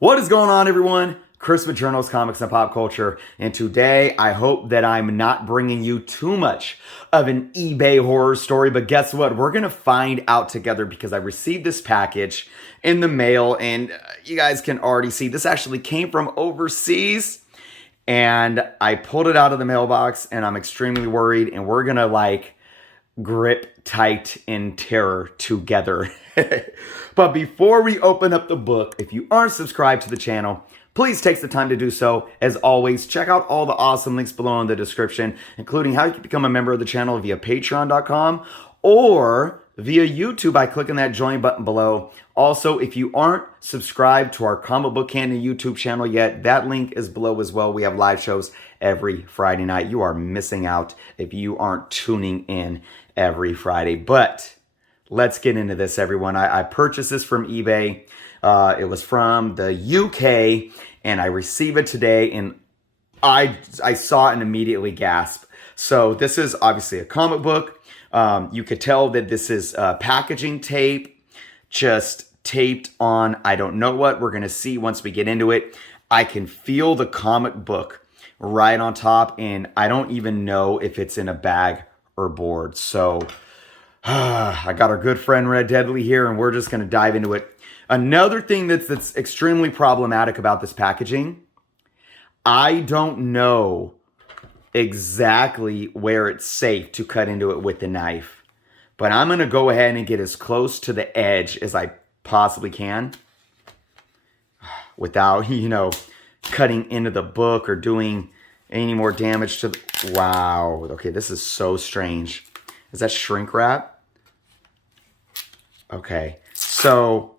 What is going on, everyone? Chris with Journals, Comics, and Pop Culture. And today, I hope that I'm not bringing you too much of an eBay horror story. But guess what? We're going to find out together because I received this package in the mail. And you guys can already see this actually came from overseas. And I pulled it out of the mailbox and I'm extremely worried. And we're going to grip tight in terror together. But before we open up the book, if you aren't subscribed to the channel, please take the time to do so. As always, check out all the awesome links below in the description, including how you can become a member of the channel via patreon.com or via YouTube by clicking that join button below. Also, if you aren't subscribed to our Comic Book Canon YouTube channel yet, that link is below as well. We have live shows every Friday night. You are missing out if you aren't tuning in every Friday. But let's get into this, everyone. I purchased this from eBay. It was from the UK, and I received it today, and I saw it and immediately gasped. So this is obviously a comic book. You could tell that this is packaging tape, just taped on, I don't know what. We're going to see once we get into it. I can feel the comic book right on top, and I don't even know if it's in a bag or board. So I got our good friend Red Deadly here, and we're just going to dive into it. Another thing that's extremely problematic about this packaging, I don't know exactly where it's safe to cut into it with the knife. But I'm going to go ahead and get as close to the edge as I possibly can without, cutting into the book or doing any more damage to the... Wow. Okay, this is so strange. Is that shrink wrap? Okay. So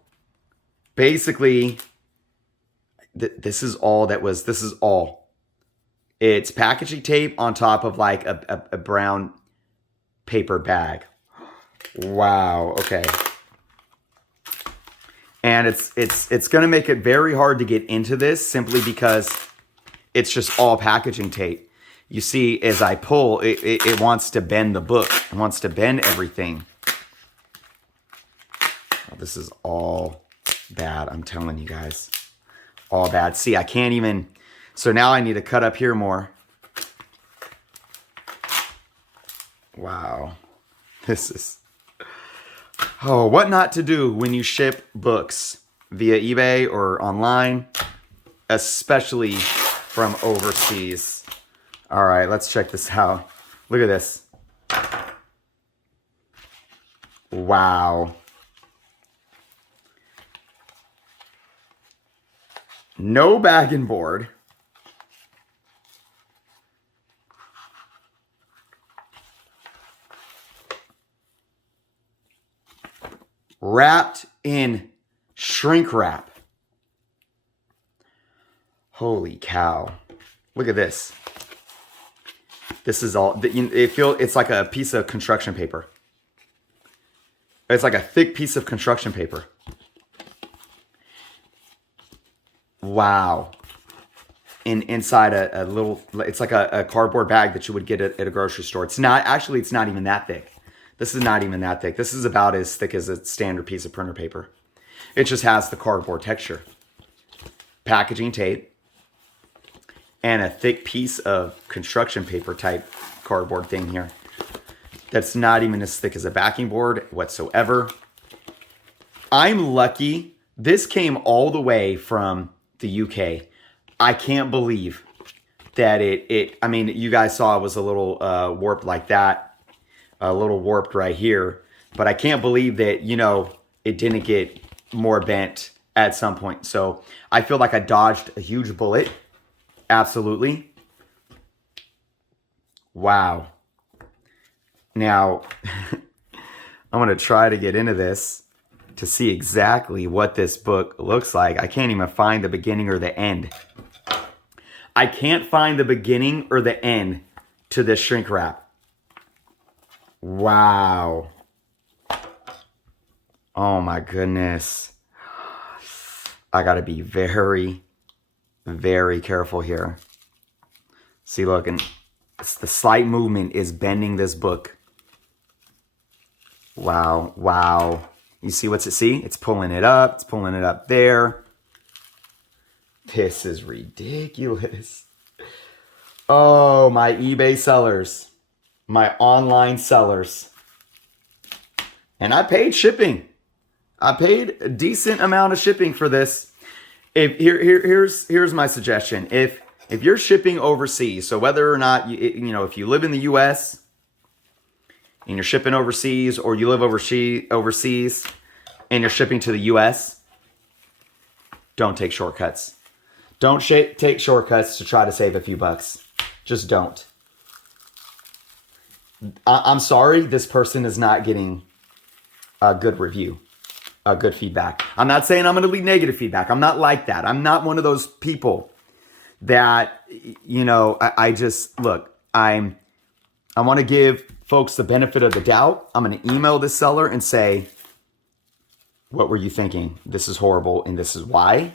basically, this is all. It's packaging tape on top of like a brown paper bag. Wow. Okay. And it's going to make it very hard to get into this simply because it's just all packaging tape. You see, as I pull, it wants to bend the book. It wants to bend everything. Oh, this is all bad. I'm telling you guys. All bad. See, I can't even... So now I need to cut up here more. Wow. This is... Oh, what not to do when you ship books via eBay or online, especially from overseas. All right, let's check this out. Look at this. Wow. No bag and board. Wrapped in shrink wrap. Holy cow. Look at this. This is all, it's like a piece of construction paper. It's like a thick piece of construction paper. Wow. Inside a little, it's like a cardboard bag that you would get at a grocery store. It's not even that thick. This is not even that thick. This is about as thick as a standard piece of printer paper. It just has the cardboard texture. Packaging tape. And a thick piece of construction paper type cardboard thing here. That's not even as thick as a backing board whatsoever. I'm lucky. This came all the way from the UK. I can't believe that I mean, you guys saw it was a little warped like that. A little warped right here. But I can't believe that, it didn't get more bent at some point. So I feel like I dodged a huge bullet. Absolutely. Wow. Now, I'm going to try to get into this to see exactly what this book looks like. I can't even find the beginning or the end. I can't find the beginning or the end to this shrink wrap. Wow. Oh my goodness. I got to be very, very careful here. See, look, and the slight movement is bending this book. Wow, wow. You see what's it? See? It's pulling it up. It's pulling it up there. This is ridiculous. Oh, my eBay sellers. My online sellers. And I paid shipping. I paid a decent amount of shipping for this. Here's my suggestion. If you're shipping overseas, so whether or not if you live in the U.S. and you're shipping overseas, or you live overseas and you're shipping to the U.S., don't take shortcuts. Don't take shortcuts to try to save a few bucks. Just don't. I'm sorry, this person is not getting a good review, a good feedback. I'm not saying I'm going to leave negative feedback. I'm not like that. I'm not one of those people that, I just, look, I want to give folks the benefit of the doubt. I'm going to email this seller and say, what were you thinking? This is horrible, and this is why.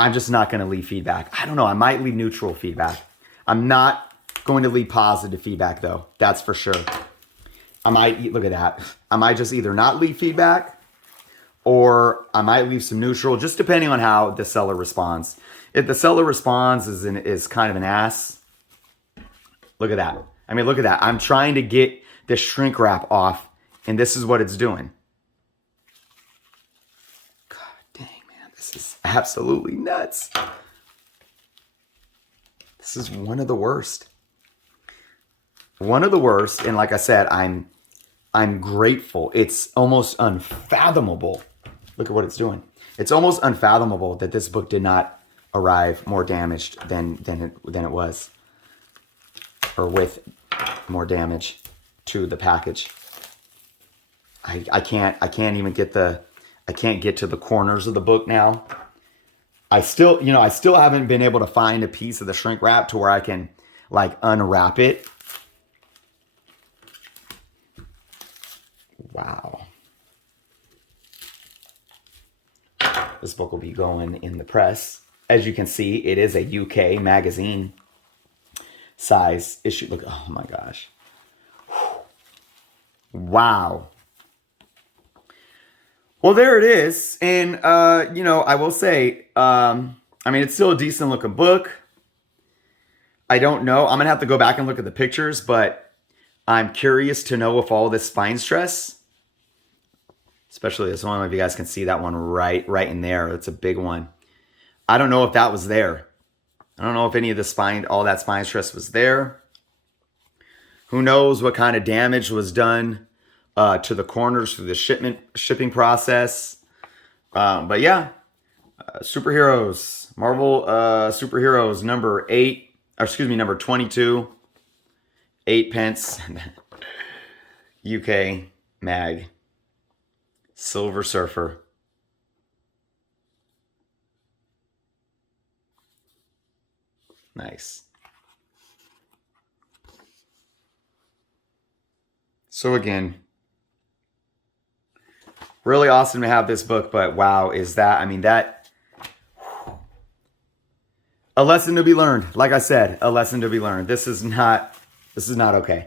I'm just not going to leave feedback. I don't know. I might leave neutral feedback. I'm not going to leave positive feedback, though. That's for sure. Look at that. I might just either not leave feedback, or I might leave some neutral, just depending on how the seller responds. If the seller responds is kind of an ass, look at that. I mean, look at that. I'm trying to get this shrink wrap off, and this is what it's doing. God dang, man. This is absolutely nuts. This is one of the worst. One of the worst, and like I said, I'm grateful. It's almost unfathomable. Look at what it's doing. It's almost unfathomable that this book did not arrive more damaged than it was, or with more damage to the package. I can't even get to the corners of the book now. I still haven't been able to find a piece of the shrink wrap to where I can like unwrap it. Wow. This book will be going in the press. As you can see, it is a UK magazine size issue. Look, oh my gosh. Wow. Well, there it is. And, I will say, it's still a decent looking book. I don't know. I'm going to have to go back and look at the pictures, but I'm curious to know if all this spine stress, especially this one, if you guys can see that one right in there. That's a big one. I don't know if that was there. I don't know if any of all that spine stress was there. Who knows what kind of damage was done to the corners through the shipping process. But yeah, superheroes, Marvel superheroes number 22, 8 pence, UK mag, Silver Surfer. Nice. So again, really awesome to have this book, but wow, a lesson to be learned. Like I said, a lesson to be learned. This is not okay.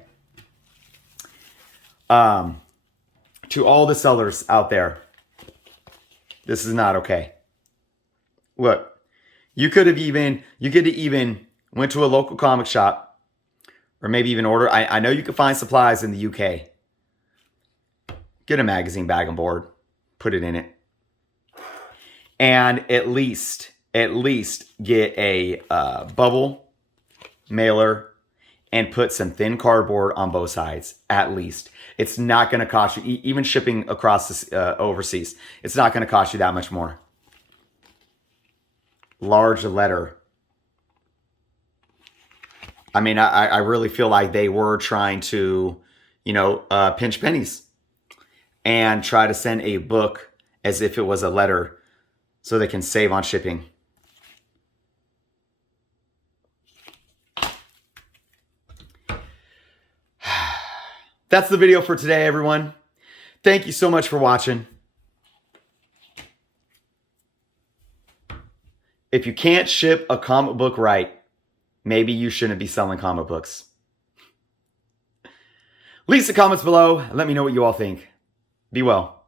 To all the sellers out there, this is not okay. Look, you could have even went to a local comic shop, or maybe even order. I know you can find supplies in the UK. Get a magazine bag on board, put it in it, and at least get a bubble mailer and put some thin cardboard on both sides. At least it's not going to cost you, even shipping across this, overseas. It's not going to cost you that much more. Large letter. I really feel like they were trying to, pinch pennies and try to send a book as if it was a letter so they can save on shipping. That's the video for today, everyone. Thank you so much for watching. If you can't ship a comic book right, maybe you shouldn't be selling comic books. Leave some comments below and let me know what you all think. Be well,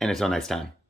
and until next time.